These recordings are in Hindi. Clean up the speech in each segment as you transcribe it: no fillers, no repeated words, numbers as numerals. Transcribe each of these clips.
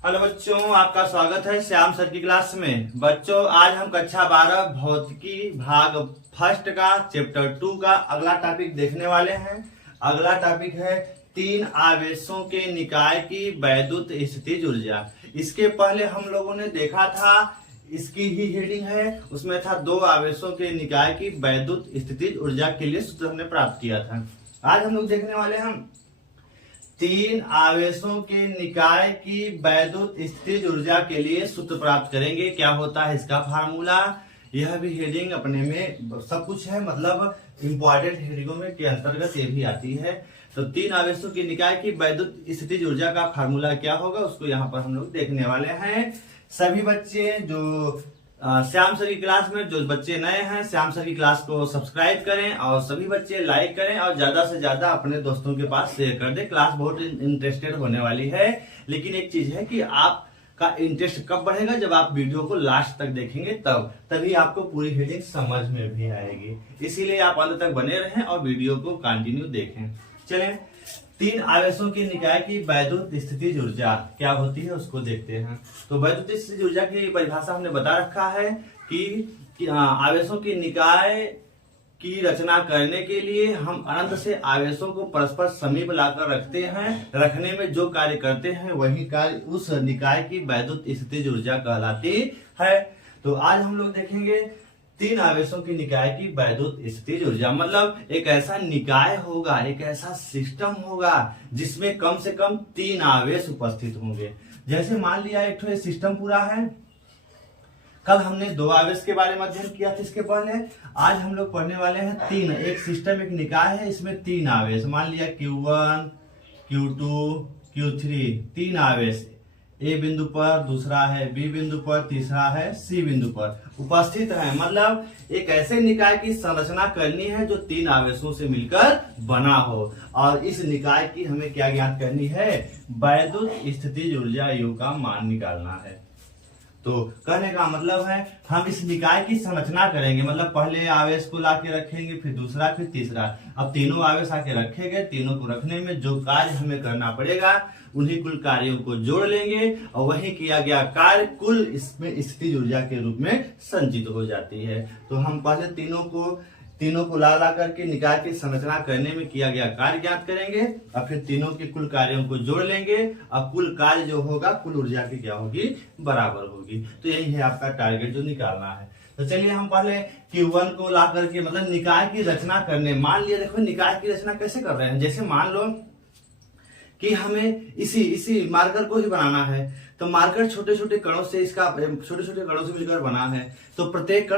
हेलो बच्चों, आपका स्वागत है श्याम सर की क्लास में। बच्चों, आज हम कक्षा 12 भौतिकी भाग फर्स्ट का चैप्टर 2 का अगला टॉपिक देखने वाले हैं। अगला टॉपिक है तीन आवेशों के निकाय की वैद्युत स्थितिज ऊर्जा। इसके पहले हम लोगों ने देखा था, इसकी ही हेडिंग है, उसमें था दो आवेशों के निकाय की वैद्युत स्थितिज ऊर्जा के लिए सूत्र हमने प्राप्त किया था। आज हम लोग देखने वाले हैं तीन आवेशों के निकाय की वैद्युत स्थितिज ऊर्जा के लिए सूत्र प्राप्त करेंगे। क्या होता है इसका फार्मूला, यह भी हेडिंग अपने में सब कुछ है, मतलब इंपॉर्टेंट हेडिंगों में के अंतर्गत ये भी आती है। तो तीन आवेशों की निकाय की वैद्युत स्थितिज ऊर्जा का फार्मूला क्या होगा उसको यहाँ पर हम लोग देखने वाले हैं। सभी बच्चे जो श्याम सर की क्लास में, जो बच्चे नए हैं, श्याम सर की क्लास को सब्सक्राइब करें और सभी बच्चे लाइक करें और ज्यादा से ज्यादा अपने दोस्तों के पास शेयर कर दें। क्लास बहुत इंटरेस्टेड होने वाली है, लेकिन एक चीज है कि आपका इंटरेस्ट कब बढ़ेगा, जब आप वीडियो को लास्ट तक देखेंगे तभी आपको पूरी हेडिंग समझ में भी आएगी। इसीलिए आप अंत तक बने रहें और वीडियो को कंटिन्यू देखें। चलें, तीन आवेशों के निकाय की वैद्युत स्थितिज ऊर्जा क्या होती है उसको देखते हैं। तो वैद्युत स्थितिज ऊर्जा की परिभाषा हमने बता रखा है कि आवेशों के निकाय की रचना करने के लिए हम अनंत से आवेशों को परस्पर समीप लाकर रखते हैं। रखने में जो कार्य करते हैं वही कार्य उस निकाय की वैद्युत स्थितिज ऊर्जा कहलाती है। तो आज हम लोग देखेंगे तीन आवेशों की निकाय की वैद्युत स्थितिज ऊर्जा, मतलब एक ऐसा निकाय होगा, एक ऐसा सिस्टम होगा जिसमें कम से कम तीन आवेश उपस्थित होंगे। जैसे मान लिया एक ठो सिस्टम पूरा है, कल हमने दो आवेश के बारे में अध्ययन किया था इसके पहले। आज हम लोग पढ़ने वाले हैं तीन, एक सिस्टम एक निकाय है, इसमें तीन आवेश, मान लिया Q1 Q2 Q3, तीन आवेश ए बिंदु पर, दूसरा है बी बिंदु पर, तीसरा है सी बिंदु पर उपस्थित है। मतलब एक ऐसे निकाय की संरचना करनी है जो तीन आवेशों से मिलकर बना हो, और इस निकाय की हमें क्या ज्ञात करनी है, वैद्युत स्थितिज ऊर्जा U का मान निकालना है। तो कहने का मतलब है हम इस निकाय की संरचना करेंगे, मतलब पहले आवेश को लाके रखेंगे, फिर दूसरा, फिर तीसरा। अब तीनों आवेश आके रखे गए, तीनों को रखने में जो कार्य हमें करना पड़ेगा उन्हीं कुल कार्यों को जोड़ लेंगे और वही किया गया कार्य कुल इसमें स्थितिज ऊर्जा के रूप में संचित हो जाती है। तो हम पहले तीनों को ला करके निकाय की संरचना करने में किया गया कार्य ज्ञात करेंगे और फिर तीनों के कुल कार्यों को जोड़ लेंगे और कुल कार्य जो होगा कुल ऊर्जा की क्या होगी, बराबर होगी। तो यही है आपका टारगेट जो निकालना है। तो चलिए हम पहले Q1 को ला करके, मतलब निकाय की रचना करने, मान लिया देखो निकाय की रचना कैसे कर रहे हैं। जैसे मान लो कि हमें इसी मार्कर को ही बनाना है, तो मार्कर छोटे छोटे कणों से मिलकर बना है। तो प्रत्येक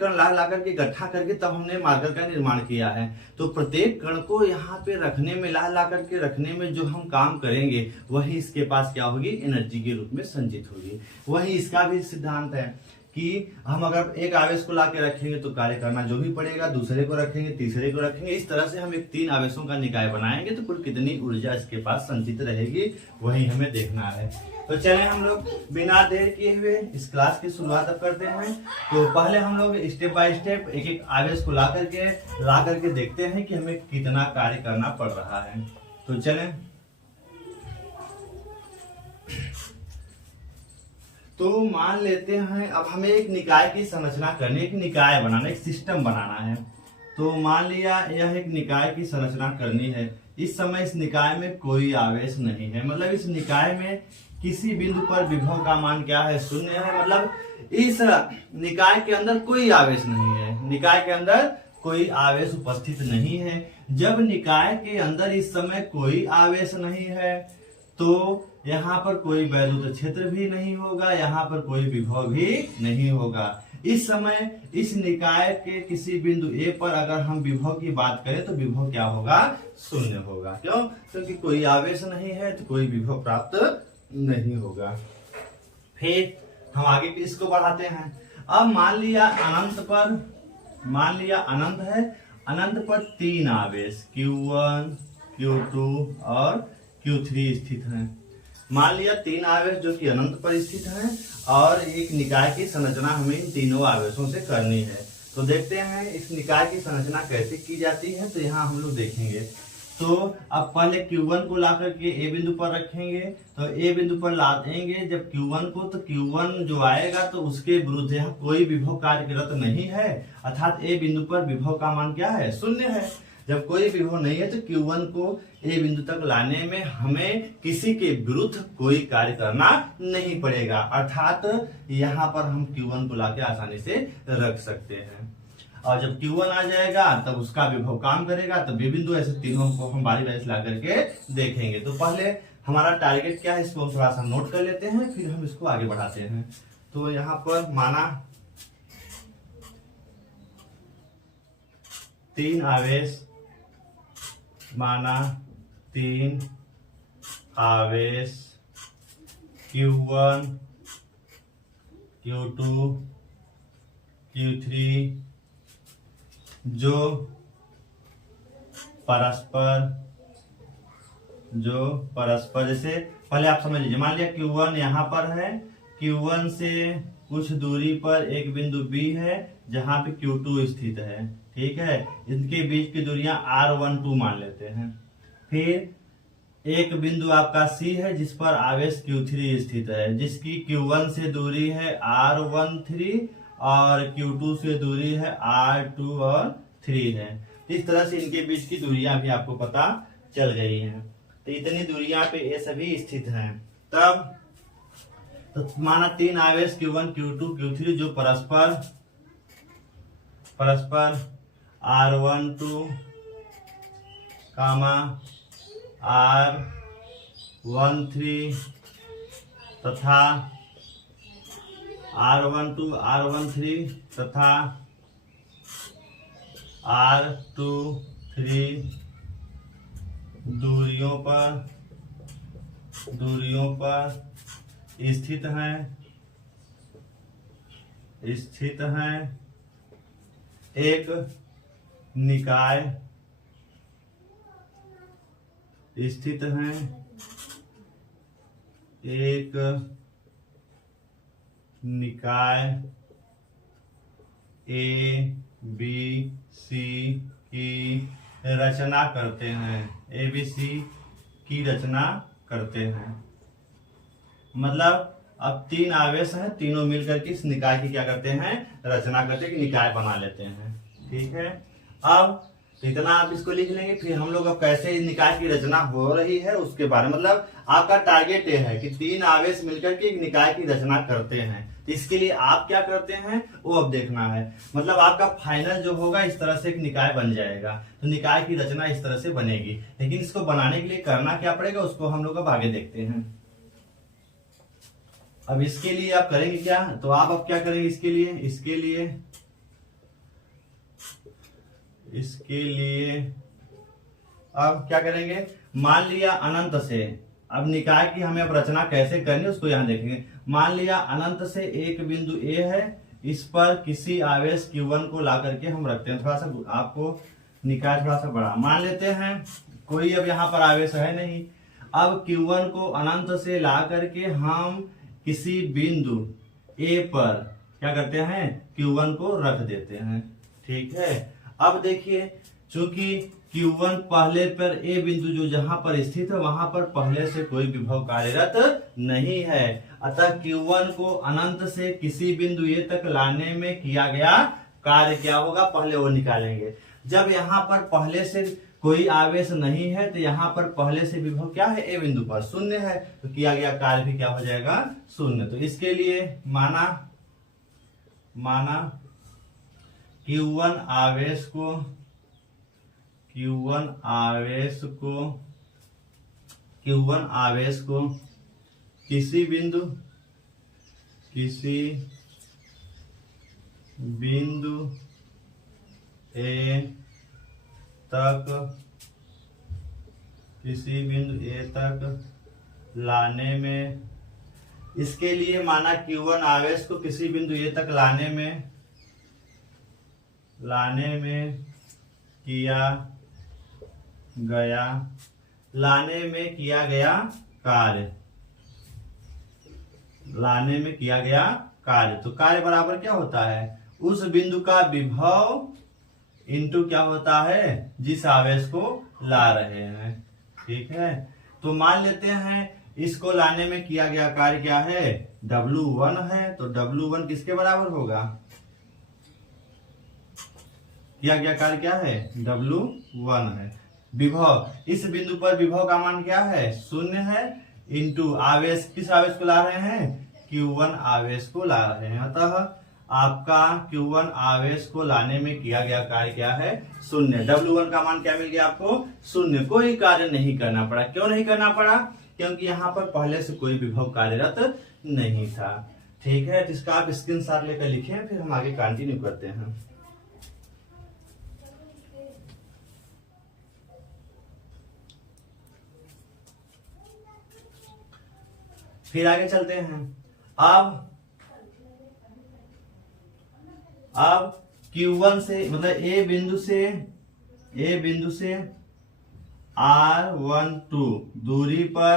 कण ला करके इकट्ठा करके तब हमने मार्कर का निर्माण किया है। तो प्रत्येक कण को यहाँ पे रखने में ला करके रखने में जो हम काम करेंगे वही इसके पास क्या होगी, एनर्जी के रूप में संचित होगी। वही इसका भी सिद्धांत है कि हम अगर एक आवेश को लाके रखेंगे तो कार्य करना जो भी पड़ेगा, दूसरे को रखेंगे, तीसरे को रखेंगे, इस तरह से हम एक तीन आवेशों का निकाय बनाएंगे तो कुल कितनी ऊर्जा इसके पास संचित रहेगी वही हमें देखना है। तो चलें हम लोग बिना देर किए हुए इस क्लास की शुरुआत अब करते हैं। तो पहले हम लोग स्टेप बाय स्टेप एक एक आवेश को ला करके देखते हैं कि हमें कितना कार्य करना पड़ रहा है। तो चलें, तो मान लेते हैं अब हमें एक निकाय की संरचना करनी है, एक निकाय बनाना, एक सिस्टम बनाना है। तो मान लिया यह एक निकाय की संरचना करनी है। इस समय इस निकाय में कोई आवेश नहीं है, मतलब इस निकाय में किसी बिंदु पर विभव का मान क्या है, शून्य है। मतलब इस निकाय के अंदर कोई आवेश नहीं है, निकाय के अंदर कोई आवेश उपस्थित नहीं है। जब निकाय के अंदर इस समय कोई आवेश नहीं है तो यहाँ पर कोई वैद्युत क्षेत्र भी नहीं होगा, यहाँ पर कोई विभव भी नहीं होगा। इस समय इस निकाय के किसी बिंदु A पर अगर हम विभव की बात करें तो विभव क्या होगा, शून्य होगा। क्यों? क्योंकि कोई आवेश नहीं है तो कोई विभव प्राप्त नहीं होगा। फिर हम आगे इसको बढ़ाते हैं। अब मान लिया अनंत है, अनंत पर तीन आवेश Q1 Q2 और Q3 स्थित हैं। मान लिया तीन आवेश जो कि अनंत पर स्थित हैं और एक निकाय की संरचना हमें इन तीनों आवेशों से करनी है। तो देखते हैं इस निकाय की संरचना कैसे की जाती है। तो यहाँ हम लोग देखेंगे तो अब पहले Q1 को ला करके ए बिंदु पर रखेंगे, तो ए बिंदु पर ला देंगे जब Q1 को, तो Q1 जो आएगा तो उसके विरुद्ध यहाँ कोई विभव कार्यरत नहीं है, अर्थात ए बिंदु पर विभव का मान क्या है, शून्य है। जब कोई विभव नहीं है तो Q1 को ए बिंदु तक लाने में हमें किसी के विरुद्ध कोई कार्य करना नहीं पड़ेगा, अर्थात यहाँ पर हम Q1 को लाके आसानी से रख सकते हैं। और जब Q1 आ जाएगा तब उसका विभव काम करेगा, तब बी बिंदु, ऐसे तीनों को हम बारी बारी से ला करके देखेंगे। तो पहले हमारा टारगेट क्या है, इसको हम थोड़ा सा नोट कर लेते हैं, फिर हम इसको आगे बढ़ाते हैं। तो यहाँ पर माना 3 आवेश, माना 3 आवेश Q1, Q2, Q3 जो परस्पर जैसे पहले आप समझ लीजिए, मान लिया Q1 यहाँ पर है, Q1 से कुछ दूरी पर एक बिंदु B है जहां पे Q2 स्थित है, ठीक है। इनके बीच की दूरियां R12 मान लेते हैं। फिर एक बिंदु आपका C है जिस पर आवेश Q3 स्थित है, जिसकी Q1 से दूरी है R13 और Q2 से दूरी है R2 और 3 है। इस तरह से इनके बीच की दूरियां भी आपको पता चल गई हैं। तो इतनी दूरियां पे ये सभी स्थित हैं। तब तो माना 3 आवेश Q1, Q2, Q3 जो परस्पर R12 कामा R13 तथा R12, R13 तथा R23 दूरियों पर स्थित हैं एक निकाय स्थित हैं एक निकाय A, B, C की रचना करते हैं, ABC की रचना करते हैं। मतलब अब 3 आवेश हैं, तीनों मिलकर के इस निकाय की क्या करते हैं, रचना करते हैं, कि निकाय बना लेते हैं, ठीक है। अब इतना आप इसको लिख लेंगे। फिर हम लोग अब कैसे इस निकाय की रचना हो रही है उसके बारे में, मतलब आपका टारगेट ये है कि 3 आवेश मिलकर के एक निकाय की रचना करते हैं, तो इसके लिए आप क्या करते हैं वो अब देखना है। मतलब आपका फाइनल जो होगा इस तरह से एक निकाय बन जाएगा, तो निकाय की रचना इस तरह से बनेगी। लेकिन इसको बनाने के लिए करना क्या पड़ेगा उसको हम लोग अब आगे देखते हैं। अब इसके लिए आप करेंगे क्या, तो आप अब क्या करेंगे इसके लिए अब क्या करेंगे, मान लिया अनंत से, अब निकाय की हमें अब रचना कैसे करनी है उसको यहां देखेंगे। मान लिया अनंत से एक बिंदु A है, इस पर किसी आवेश Q1 को ला करके हम रखते हैं। थोड़ा सा आपको निकाय थोड़ा सा बड़ा मान लेते हैं, कोई अब यहाँ पर आवेश है नहीं। अब Q1 को अनंत से ला करके हम किसी बिंदु A पर क्या करते हैं, Q1 को रख देते हैं, ठीक है। अब देखिए चूंकि Q1 पहले पर A बिंदु जो जहां पर स्थित है वहां पर पहले से कोई विभव कार्यरत नहीं है, अतः Q1 को अनंत से किसी बिंदु A तक लाने में किया गया कार्य क्या होगा, पहले वो निकालेंगे। जब यहाँ पर पहले से कोई आवेश नहीं है तो यहाँ पर पहले से विभव क्या है, A बिंदु पर शून्य है, तो किया गया कार्य भी क्या हो जाएगा, शून्य। तो इसके लिए माना Q1 आवेश को किसी बिंदु A तक लाने में, इसके लिए माना Q1 आवेश को किसी बिंदु A तक लाने में किया कार्य, तो कार्य बराबर क्या होता है, उस बिंदु का विभव इंटू क्या होता है, जिस आवेश को ला रहे हैं। ठीक है, तो मान लेते हैं इसको लाने में किया गया कार्य क्या है, W1 है। तो W1 किसके बराबर होगा, किया गया कार्य क्या है, W1 है। विभव, इस बिंदु पर विभव का मान क्या है, 0 है, इंटू आवेश, किस आवेश को ला रहे हैं, Q1 आवेश को ला रहे हैं। अतः आपका Q1 आवेश को लाने में किया गया कार्य क्या है, 0। W1 का मान क्या मिल गया आपको, 0। कोई कार्य नहीं करना पड़ा। क्यों नहीं करना पड़ा, क्योंकि यहाँ पर पहले से कोई विभव कार्यरत नहीं था। ठीक है, तो इसका आप स्क्रीनशॉट लेकर लिखें, फिर हम आगे कंटिन्यू करते हैं। फिर आगे चलते हैं। अब Q1 से मतलब ए बिंदु से R12 दूरी पर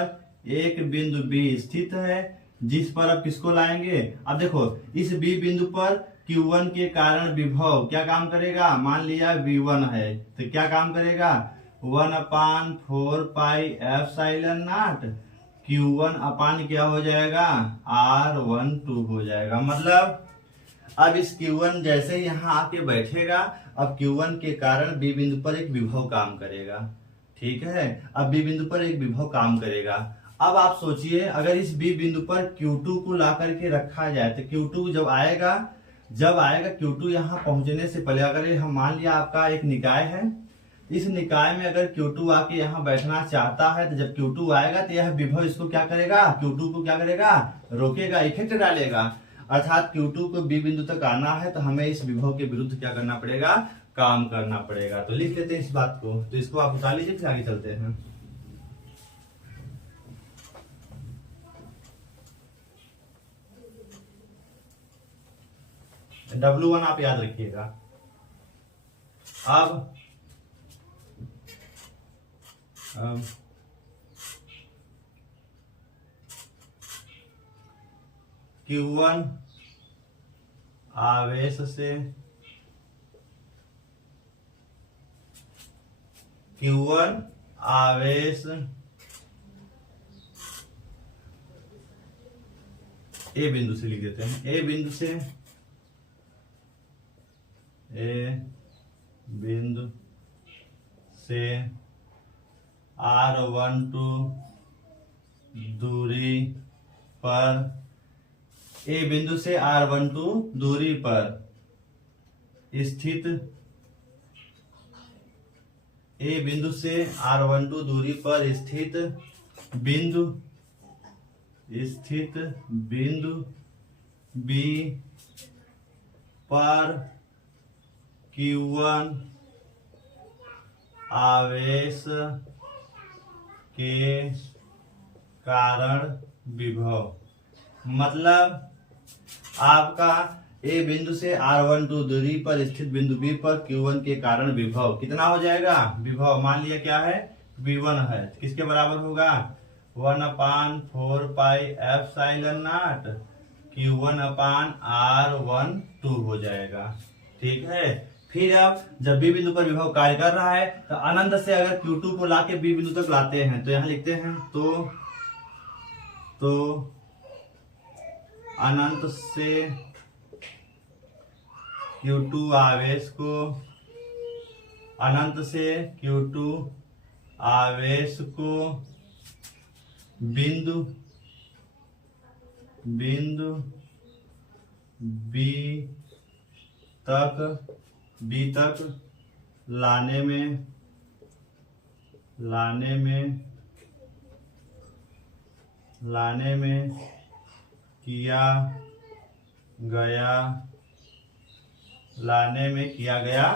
एक बिंदु B स्थित है, जिस पर अब किसको लाएंगे। अब देखो इस B बिंदु पर Q1 के कारण विभव क्या काम करेगा, मान लिया V1 है, तो क्या काम करेगा, 1/4 पाई एप्सिलॉन नॉट Q1 अपान क्या हो जाएगा, R12 हो जाएगा। मतलब अब इस Q1 जैसे ही यहाँ आके बैठेगा, अब Q1 के कारण B बिंदु पर एक विभव काम करेगा। ठीक है, अब B बिंदु पर एक विभव काम करेगा। अब आप सोचिए अगर इस B बिंदु पर Q2 को ला करके रखा जाए, तो Q2 जब आएगा Q2 यहाँ पहुंचने से पहले, अगर हम मान लिया आपका एक निकाय है, इस निकाय में अगर Q2 आके यहाँ बैठना चाहता है, तो जब Q2 आएगा तो यह विभव इसको क्या करेगा, Q2 को क्या करेगा, रोकेगा, इफेक्ट डालेगा। अर्थात Q2 को B बिंदु तक आना है, तो हमें इस विभव के विरुद्ध क्या करना पड़ेगा, काम करना पड़ेगा। तो लिख लेते हैं इस बात को, तो इसको आप उतार लीजिए, फिर आगे चलते हैं। W1 आप याद रखिएगा। अब Q1 आवेश से ए बिंदु से लिख देते हैं, ए बिंदु से R12 दूरी पर, ए बिंदु से R12 दूरी पर स्थित, ए बिंदु से R12 दूरी पर स्थित बिंदु B पर Q1 आवेश के कारण विभव। मतलब आपका ए बिंदु से R12 दूरी पर स्थित बिंदु B पर Q1 के कारण विभव कितना हो जाएगा, विभव मान लिया क्या है, V1 है, किसके बराबर होगा, 1/4 pi epsilon not Q1 upon R12 हो जाएगा। ठीक है, फिर अब जब B बिंदु पर विभव कार्य कर रहा है, तो अनंत से अगर Q2 को लाके B बिंदु तक लाते हैं, तो यहां लिखते हैं तो अनंत से Q2 आवेश को, अनंत से Q2 आवेश को बिंदु B तक लाने में किया गया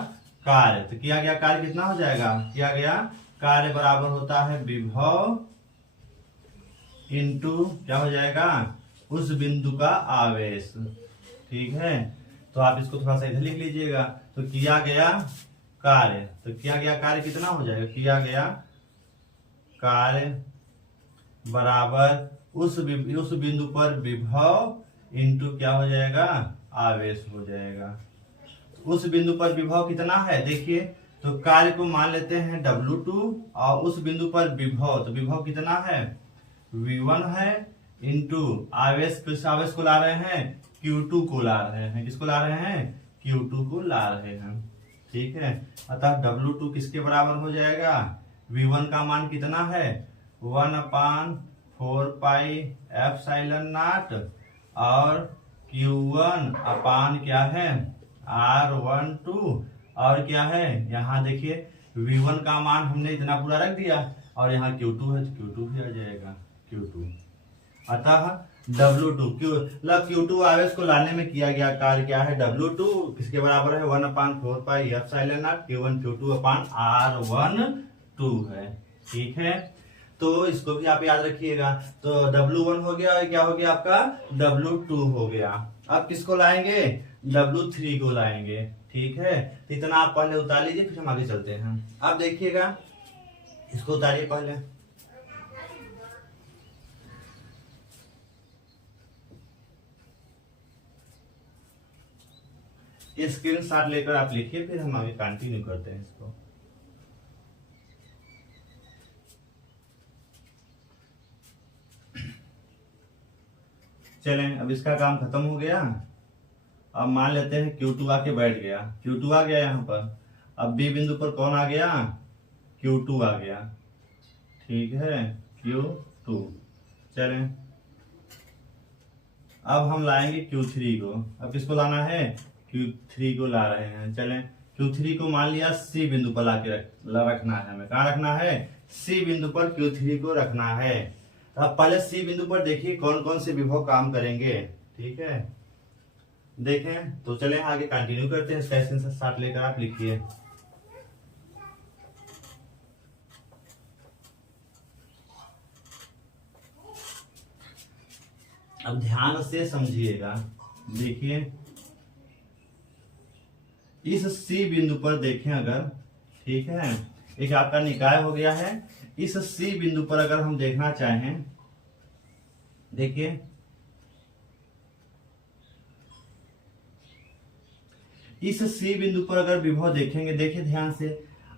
कार्य। तो किया गया कार्य कितना हो जाएगा, किया गया कार्य बराबर होता है विभव इंटू क्या हो जाएगा, उस बिंदु का आवेश। ठीक है, तो आप इसको थोड़ा सा इधर लिख लीजिएगा। तो किया गया कार्य कितना हो जाएगा, किया गया कार्य बराबर उस बिंदु पर विभव इंटू क्या हो जाएगा, आवेश हो जाएगा। उस बिंदु पर विभव कितना है देखिए, तो कार्य को मान लेते हैं W2 और उस बिंदु पर विभव, तो विभव कितना है V1 है इंटू आवेश, किस आवेश को ला रहे हैं Q2 को ला रहे हैं, किसको ला रहे हैं Q2 को ला रहे हैं। ठीक है, अतः W2 किसके बराबर हो जाएगा, V1 का मान कितना है 1/4 पाई एप्सिलॉन नॉट और Q1 अपान क्या है R12 और क्या है यहाँ देखिए V1 का मान हमने इतना पूरा रख दिया और यहाँ Q2 है तो Q2 भी आ जाएगा Q2। अतः Q2 आवेश को लाने में किया गया कार्य क्या है W2 किसके बराबर है 1/4 pi epsilon not Q1 Q2 upon R12 है। ठीक है, तो इसको भी आप याद रखिएगा। तो W1 हो गया और क्या हो गया आपका W2 हो गया। अब किसको लाएंगे W3 को लाएंगे। ठीक है, तो इतना आप पहले उतार लीजिए फिर हम आगे चलते हैं। अब देखिएगा, इसको उतारिए पहले। स्क्रीनशॉट लेकर आप लिखिए, फिर हम आगे कंटिन्यू करते हैं इसको। चलें, अब इसका काम खत्म हो गया। अब मान लेते हैं Q2 आके बैठ गया, Q2 आ गया यहाँ पर। अब B बिंदु पर कौन आ गया Q2 आ गया। ठीक है, Q2। चलें, अब हम लाएंगे Q3 को। अब किसको लाना है Q3 को ला रहे हैं। चलें, Q3 को मान लिया C बिंदु पर लाके रखना है हमें। कहाँ रखना है C बिंदु पर Q3 को रखना है। तो अब पहले C बिंदु पर देखिए कौन कौन से विभव काम करेंगे। ठीक है, देखें तो चलें आगे कंटिन्यू करते हैं। इसका स्क्रीनशॉट लेकर आप लिखिए। अब ध्यान से समझिएगा। देखिए इस C बिंदु पर देखें अगर, ठीक है, एक आपका निकाय हो गया है। इस C बिंदु पर अगर हम देखना चाहें, देखिए इस C बिंदु पर अगर विभव देखेंगे, देखिए ध्यान से,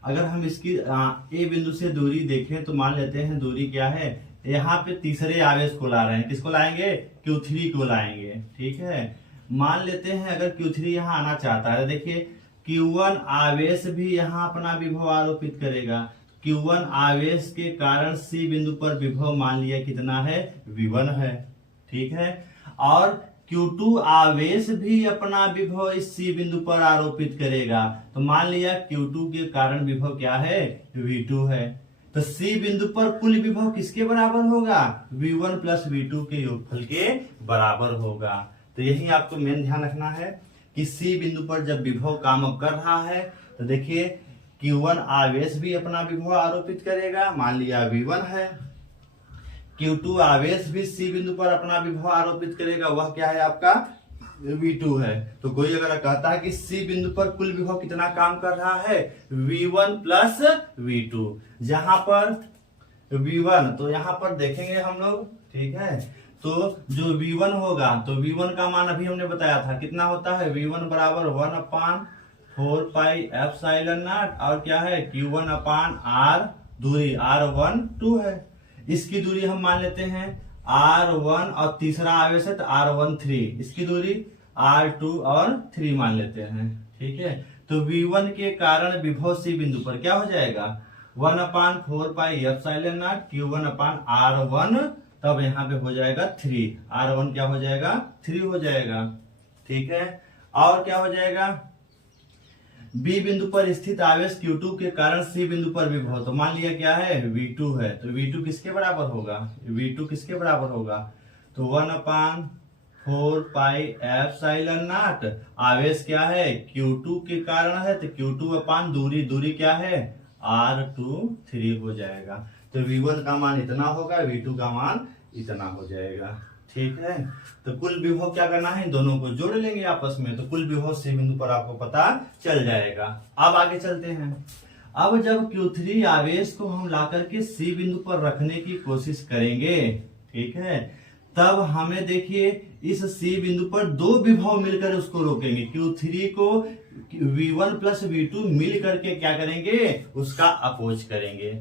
अगर हम इसकी A बिंदु से दूरी देखें तो मान लेते हैं दूरी क्या है, यहाँ पे तीसरे आवेश को ला रहे हैं। किसको लाएंगे Q3 को लाएंगे। ठीक है, मान लेते हैं अगर Q3 यहाँ आना चाहता है, देखिए Q1 आवेश भी यहाँ अपना विभव आरोपित करेगा। Q1 आवेश के कारण C बिंदु पर विभव मान लिया कितना है V1 है। ठीक है, और Q2 आवेश भी अपना विभव इस C बिंदु पर आरोपित करेगा। तो मान लिया Q2 के कारण विभव क्या है V2 है। तो C बिंदु पर कुल विभव किसके बराबर होगा V1 प्लस V2 के योगफल के बराबर होगा। तो यही आपको मेन ध्यान रखना है कि C बिंदु पर जब विभव काम कर रहा है तो देखिए Q1 आवेश भी अपना विभव आरोपित करेगा, मान लिया V1 है। Q2 आवेश भी C बिंदु पर अपना विभव आरोपित करेगा, वह क्या है आपका V2 है। तो कोई अगर कहता है कि C बिंदु पर कुल विभव कितना काम कर रहा है V1 प्लस V2, जहां पर V1 तो यहां पर देखेंगे हम लोग। ठीक है, तो जो V1 होगा तो V1 का मान अभी हमने बताया था कितना होता है, V1 बराबर 1/4 पाई एप्सिलॉन नॉट और क्या है Q1 अपान R, दूरी R12 है। इसकी दूरी हम मान लेते हैं R1 और तीसरा आवेश है तो R13, इसकी दूरी R2 और 3 मान लेते हैं। ठीक है, तो V1 के कारण विभव C बिंदु पर क्या हो जाएगा 1/4 pi epsilon not Q1 upon R1, तब यहाँ पे हो जाएगा 3, R1 क्या हो जाएगा 3 हो जाएगा। ठीक है, और क्या हो जाएगा B बिंदु पर स्थित आवेश Q2 के कारण C बिंदु पर विभव, तो मान लिया क्या है V2 है। तो V2 किसके बराबर होगा, V2 किसके बराबर होगा, तो 1/4 पाई एप्सिलॉन नॉट, आवेश क्या है Q2 के कारण है तो Q2 अपान दूरी, दूरी क्या है R23 हो जाएगा। तो V1 का मान इतना होगा, V2 का मान इतना हो जाएगा। ठीक है, तो कुल विभव क्या करना है, इन दोनों को जोड़ लेंगे आपस में, तो कुल विभव C बिंदु पर आपको पता चल जाएगा। अब आगे चलते हैं। अब जब Q3 आवेश को हम लाकर के C बिंदु पर रखने की कोशिश करेंगे, ठीक है, तब हमें देखिए इस C बिंदु पर दो विभव मिलकर उसको रोकेंगे। Q3 को V1 प्लस V2 मिल करके क्या करेंगे, उसका अपोज करेंगे।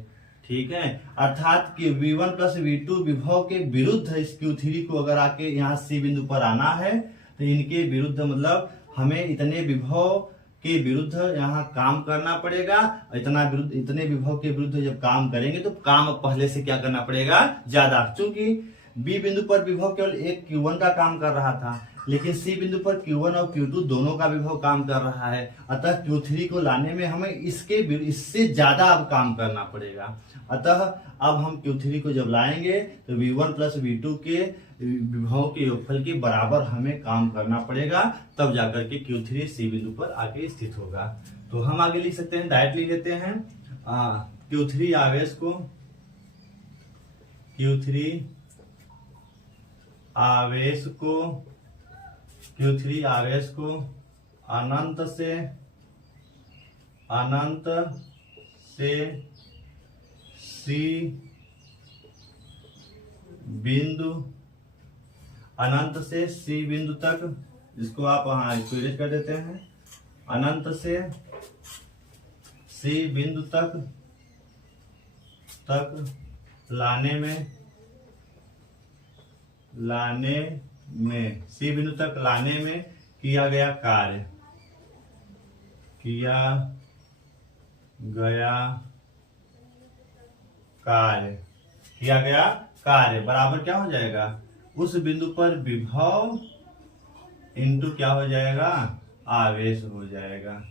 ठीक है, अर्थात कि V1 प्लस V2 विभव के विरुद्ध इस Q3 को अगर आके यहाँ C बिंदु पर आना है तो इनके विरुद्ध मतलब हमें इतने विभव के विरुद्ध यहाँ काम करना पड़ेगा। इतने विभव के विरुद्ध जब काम करेंगे तो काम पहले से क्या करना पड़ेगा, ज्यादा। क्योंकि बी बिंदु पर विभव केवल एक Q1 का काम कर रहा था, लेकिन सी बिंदु पर Q1 और Q2 दोनों का विभव काम कर रहा है। अतः Q3 को लाने में हमें इससे ज्यादा अब काम करना पड़ेगा। अतः अब हम Q3 को जब लाएंगे तो V1 प्लस V2 के विभव के योगफल के बराबर हमें काम करना पड़ेगा, तब जाकर के Q3 सी बिंदु पर आके स्थित होगा। तो हम आगे लिख सकते हैं, डायरेक्ट लिख लेते हैं Q3 आवेश को Q3 आवेश को अनंत से सी बिंदु तक, इसको आप इसको इरेज कर देते हैं, अनंत से सी बिंदु तक लाने में किया गया कार्य बराबर क्या हो जाएगा, उस बिंदु पर विभव इंटू क्या हो जाएगा, आवेश हो जाएगा।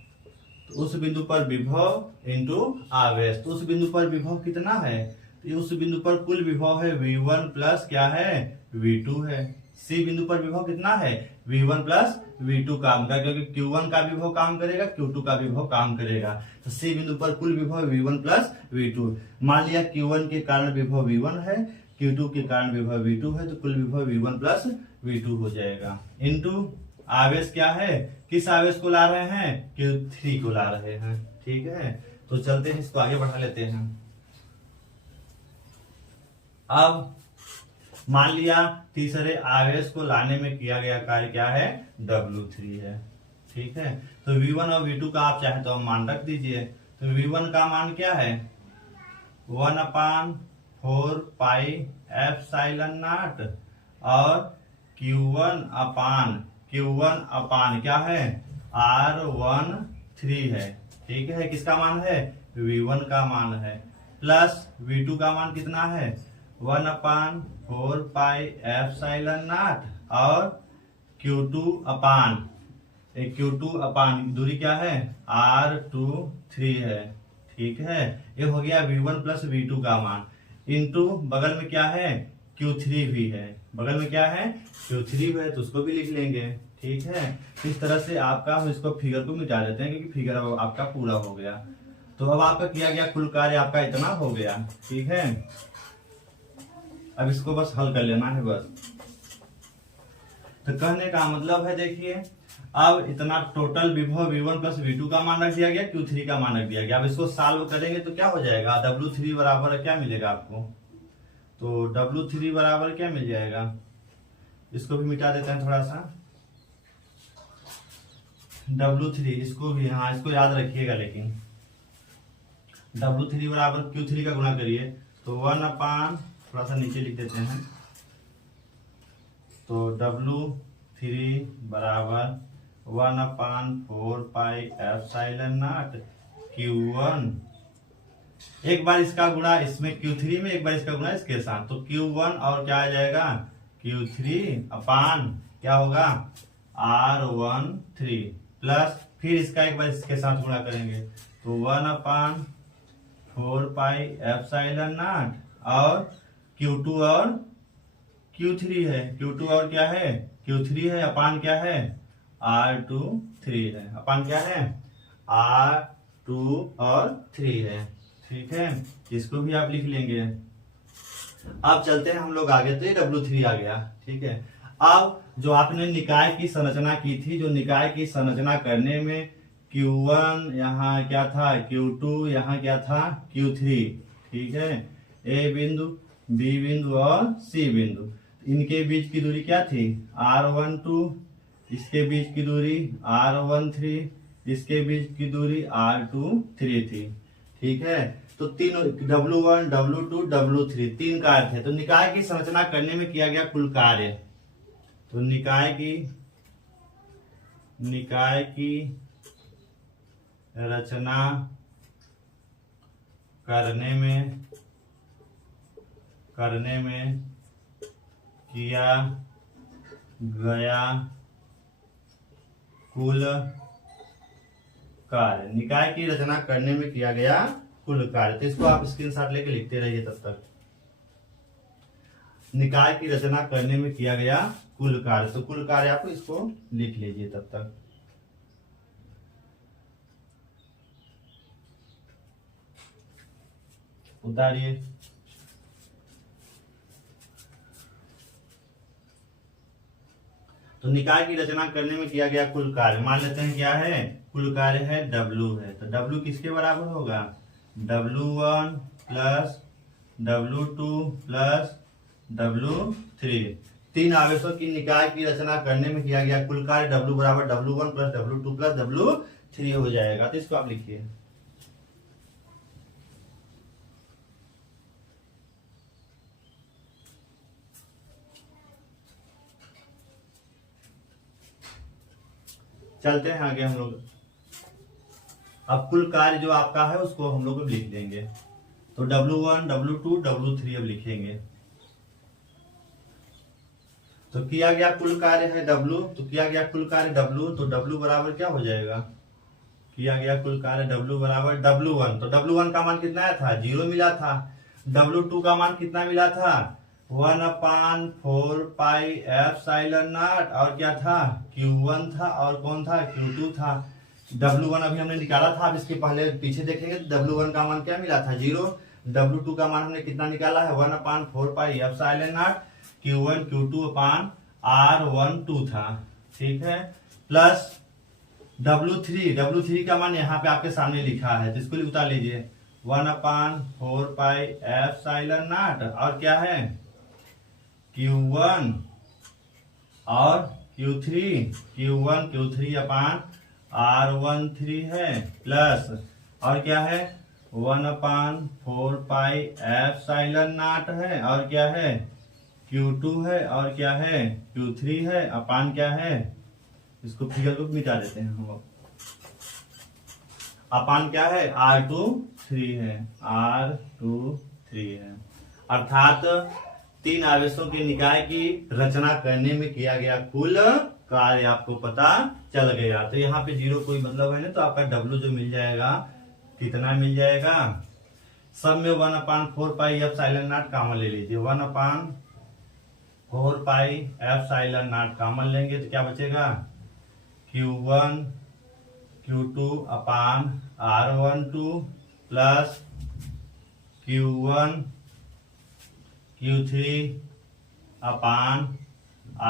तो उस बिंदु पर विभव इंटू आवेश, तो उस बिंदु पर विभव कितना है, तो उस बिंदु पर कुल विभव है V1 प्लस क्या है, V2 है। सी बिंदु पर विभव कितना है, V1 प्लस V2 काम करेगा, क्योंकि Q1 का विभव काम करेगा, Q2 का विभव काम करेगा। तो सी बिंदु पर कुल विभव V1 प्लस V2। मान लिया Q1 के कारण विभव V1 है, Q2 के कारण विभव V2 है, तो कुल विभव V1 प्लस V2 हो जाएगा। इंटू आवेश क्या है, किस आवेश को ला रहे हैं, Q3 को ला रहे हैं। ठीक है, तो चलते हैं, इसको आगे बढ़ा लेते हैं। अब मान लिया तीसरे आवेश को लाने में किया गया कार्य क्या है, W3 है। ठीक है, तो V1 और V2 का आप चाहे तो मान रख दीजिए। तो V1 का मान क्या है, 1/4 पाई एप्सिलॉन नॉट, और Q1 अपान क्या है, R13 है। ठीक है, किसका मान है, V1 का मान है, प्लस V2 का मान कितना है, 1/4 पाई एप्सिलॉन नॉट, और Q2 अपान दूरी क्या है, R23 है। ठीक है, ये हो गया V1 प्लस V2 का मान, इंटू बगल में क्या है, Q3 भी है, बगल में क्या है, Q3 है, तो उसको भी लिख लेंगे। ठीक है, इस तरह से आपका हम इसको फिगर को मिटा देते हैं, क्योंकि फिगर अब आपका पूरा हो गया। तो अब आपका किया गया कुल कार्य आपका इतना हो गया। ठीक है, अब इसको बस हल कर लेना है बस। तो कहने का मतलब है, देखिए अब इतना टोटल विभव V1 प्लस V2 का मान रख दिया गया, Q3 का मान रख दिया गया। अब इसको सॉल्व करेंगे तो क्या हो जाएगा, W3 बराबर क्या मिलेगा आपको, तो W3 बराबर क्या मिल जाएगा, इसको भी मिटा देते हैं थोड़ा सा। W3 इसको भी, हाँ इसको याद रखिएगा, लेकिन W3 बराबर Q3 का गुणा करिए, तो 1/, थोड़ा सा नीचे लिख देते हैं, तो W3 बराबर 1/4 पाई एप्सिलॉन नॉट Q1, एक बार इसका गुणा इसमें Q3 में, एक बार इसका गुणा इसके साथ, तो Q1 और क्या आ जाएगा, Q3 अपान क्या होगा, R13, प्लस फिर इसका एक बार इसके साथ गुणा करेंगे, तो 1/4 पाई एप्सिलॉन नॉट, और Q2 और Q3 है, Q2 और क्या है, Q3 है, अपान क्या है, R23 है, अपान क्या है, R2 और 3 है। ठीक है, इसको भी आप लिख लेंगे। अब चलते हैं हम लोग आगे, तो ये W3 आ गया। ठीक है, अब जो आपने निकाय की संरचना की थी, जो निकाय की संरचना करने में Q1 यहाँ क्या था, Q2 यहाँ क्या था, Q3। ठीक है, A बिंदु, B बिंदु और C बिंदु, इनके बीच की दूरी क्या थी, R12, इसके बीच की दूरी R13, इसके बीच की दूरी R2 3 थी। ठीक है, तो तीन W1 W2 W3 तीन कार्य थे। तो निकाय की संरचना करने में किया गया कुल कार्य, तो निकाय की रचना करने में किया गया कुल कार्य, निकाय की रचना करने में किया गया कुल कार्य। तो इसको आप स्क्रीनशॉट लेके लिखते रहिए तब तक। निकाय की रचना करने में किया गया कुल कार्य, तो कुल कार्य आप इसको लिख लीजिए तब तक। उतारिए। तो निकाय की रचना करने में किया गया कुल कार्य, मान लेते हैं क्या है, कुल कार्य है W है। तो W किसके बराबर होगा, W1 plus W2 plus W3। तीन आवेशों की निकाय की रचना करने में किया गया कुल कार्य W बराबर W1 plus W2 plus W3 हो जाएगा। तो इसको आप लिखिए। चलते हैं आगे हम लोग। अब कुल कार्य जो आपका है उसको हम लोग लिख देंगे। तो W1 W2 W3 अब लिखेंगे। तो किया गया कुल कार्य है W, तो किया गया कुल कार्य W, तो W बराबर क्या हो जाएगा, किया गया कुल कार्य W बराबर W1। तो W1 का मान कितना था, 0 मिला था। W2 का मान कितना मिला था, 1/4 पाई एप्सिलॉन नॉट, और क्या था, Q1 था, और कौन था, Q2 था। W1 अभी हमने निकाला था, अब इसके पहले पीछे देखेंगे तो W1 का मान क्या मिला था, 0। W2 का मान हमने कितना निकाला है, 1/4 pi epsilon not Q1 Q2 upon R12 था। ठीक है, प्लस W3 का मान यहाँ पे आपके सामने लिखा है, तो इसको उतार लीजिए, 1/4 पाई एप्सिलॉन नॉट, और क्या है, Q1 और Q1 Q3 अपान R13 है, प्लस और क्या है, 1/4 पाई एप्सिलॉन नॉट है, और क्या है, Q2 है, और क्या है, Q3 है, अपान क्या है, इसको फिगर को मिटा देते हैं हम लोग, अपान क्या है, R23 है, R23 है। अर्थात तीन आवेशों के निकाय की रचना करने में किया गया कुल कार्य आपको पता चल गया। तो यहाँ पे 0 कोई मतलब है ना, तो आपका W जो मिल जाएगा, कितना मिल जाएगा, सब में 1/4 पाई एप्सिलॉन नॉट कॉमन ले लीजिए, 1/4 पाई एप्सिलॉन नॉट कॉमन लेंगे तो क्या बचेगा, Q1 Q2 अपान R12 प्लस Q1 Q3 अपान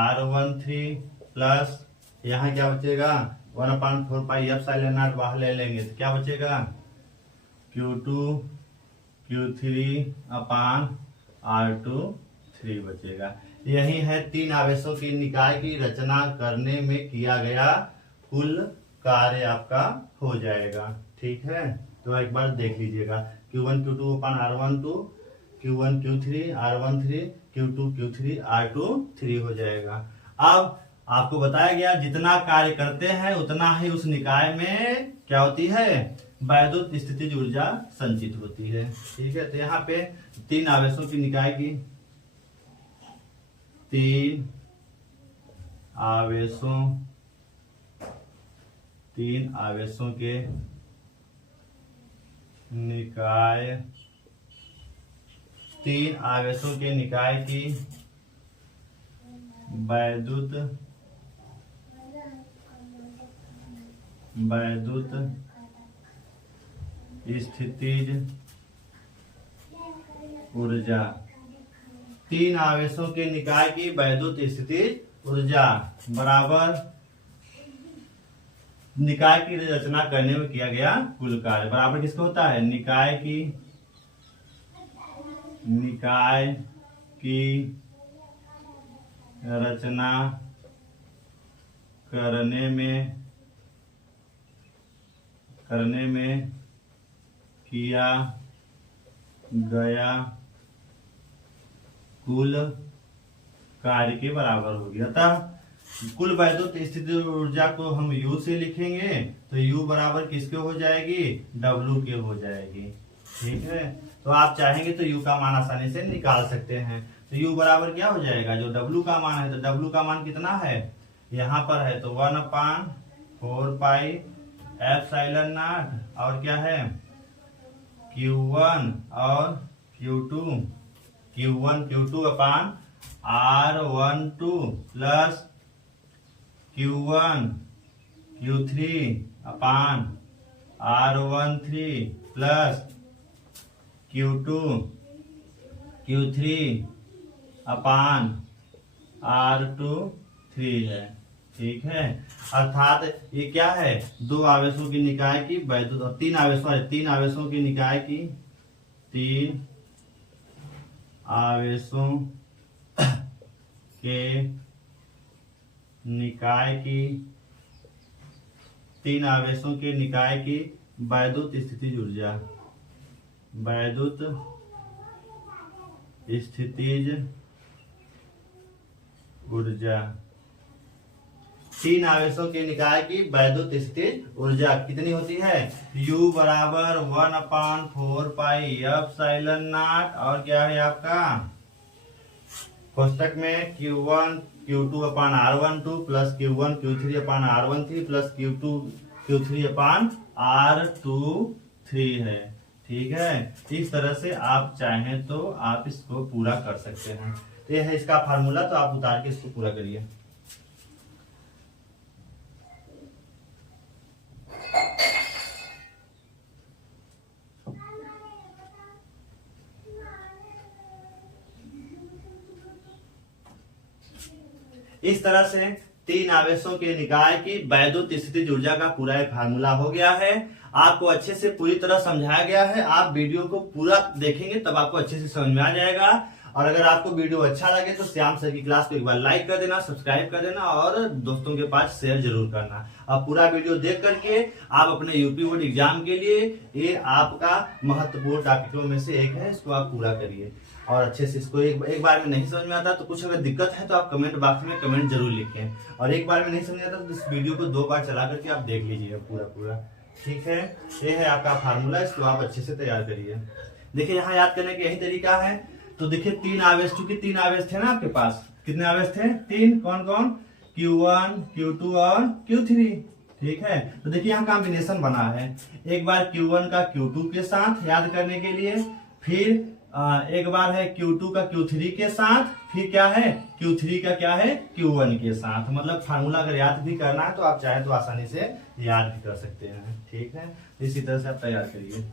R13 प्लस यहाँ क्या बचेगा, 1/4 पाई एप्सिलॉन नॉट बाहर ले लेंगे तो क्या बचेगा, Q2 Q3 अपान R23 बचेगा। यही है तीन आवेशों की निकाय की रचना करने में किया गया कुल कार्य आपका हो जाएगा। ठीक है, तो एक बार देख लीजिएगा, Q1 Q2 अपान R12, Q1 Q3 R13, Q2 Q3 R23 हो जाएगा। अब आपको बताया गया जितना कार्य करते हैं उतना ही उस निकाय में क्या होती है, वैद्युत स्थितिज ऊर्जा संचित होती है। ठीक है, तो यहाँ पे तीन आवेशों की निकाय की, तीन आवेशों के निकाय, तीन आवेशों के निकाय की वैद्युत स्थितिज ऊर्जा, तीन आवेशों के निकाय की वैद्युत स्थितिज ऊर्जा बराबर निकाय की रचना करने में किया गया कुल कार्य, बराबर किसको होता है, निकाय की रचना करने में करने में किया गया कुल कार्य के बराबर होगी। अतः कुल वैद्युत स्थितिज ऊर्जा को हम U से लिखेंगे तो U बराबर किसके हो जाएगी, W के हो जाएगी। ठीक है, तो आप चाहेंगे तो U का मान आसानी से निकाल सकते हैं। तो U बराबर क्या हो जाएगा, जो W का मान है, तो W का मान कितना है, यहाँ पर है तो 1/4 पाई एप्सिलॉन नॉट और क्या है Q1 और Q2 अपान R12 प्लस Q1 Q3 अपान R13 प्लस Q2 Q3 अपान R23 है। ठीक है, अर्थात ये क्या है, दो आवेशों की निकाय की वैद्युत और तीन आवेशों की निकाय की तीन आवेशों के निकाय की वैद्युत स्थितिज ऊर्जा तीन आवेशों के निकाय की वैद्युत स्थितिज ऊर्जा कितनी होती है, U बराबर 1/4 पाई एप्सिलॉन नॉट और क्या है आपका कोष्टक में Q1 Q2 अपान R12 प्लस Q1 Q3 अपान R13 प्लस Q2 Q3 अपान R23 है। ठीक है, इस तरह से आप चाहें तो आप इसको पूरा कर सकते हैं। तो यह है इसका फार्मूला, तो आप उतार के इसको पूरा करिए। इस तरह से तीन आवेशों के निकाय की वैद्युत स्थितिज ऊर्जा का पूरा एक फार्मूला हो गया है। आपको अच्छे से पूरी तरह समझाया गया है। आप वीडियो को पूरा देखेंगे तब आपको अच्छे से समझ में आ जाएगा। और अगर आपको वीडियो अच्छा लगे तो श्याम सर की क्लास को एक बार लाइक कर देना, सब्सक्राइब कर देना और दोस्तों के पास शेयर जरूर करना। अब पूरा वीडियो देख करके आप अपने यूपी बोर्ड एग्जाम के लिए, ये आपका महत्वपूर्ण टॉपिकों में से एक है, इसको आप पूरा करिए और अच्छे से इसको एक बार में नहीं समझ में आता तो कुछ अगर दिक्कत है तो आप कमेंट बॉक्स में कमेंट जरूर लिखें, और एक बार में नहीं समझ आता तो इस वीडियो को 2 बार चला करके आप देख लीजिए पूरा। ठीक है, ये है आपका फार्मूला, इसको आप अच्छे से तैयार करिए। देखिए यहाँ याद करने का यही तरीका है। तो देखिए तीन आवेश, चूंकि तीन आवेश थे ना आपके पास, कितने आवेश थे, तीन, कौन कौन, Q1 Q2 और Q3। ठीक है, तो देखिए यहाँ कॉम्बिनेशन बना है, एक बार Q1 का Q2 के साथ याद करने के लिए, फिर एक बार है Q2 का Q3 के साथ, फिर क्या है Q3 का क्या है Q1 के साथ। मतलब फार्मूला अगर याद भी करना है तो आप चाहे तो आसानी से याद भी कर सकते हैं। ठीक है, इसी तरह से आप तैयार करिए।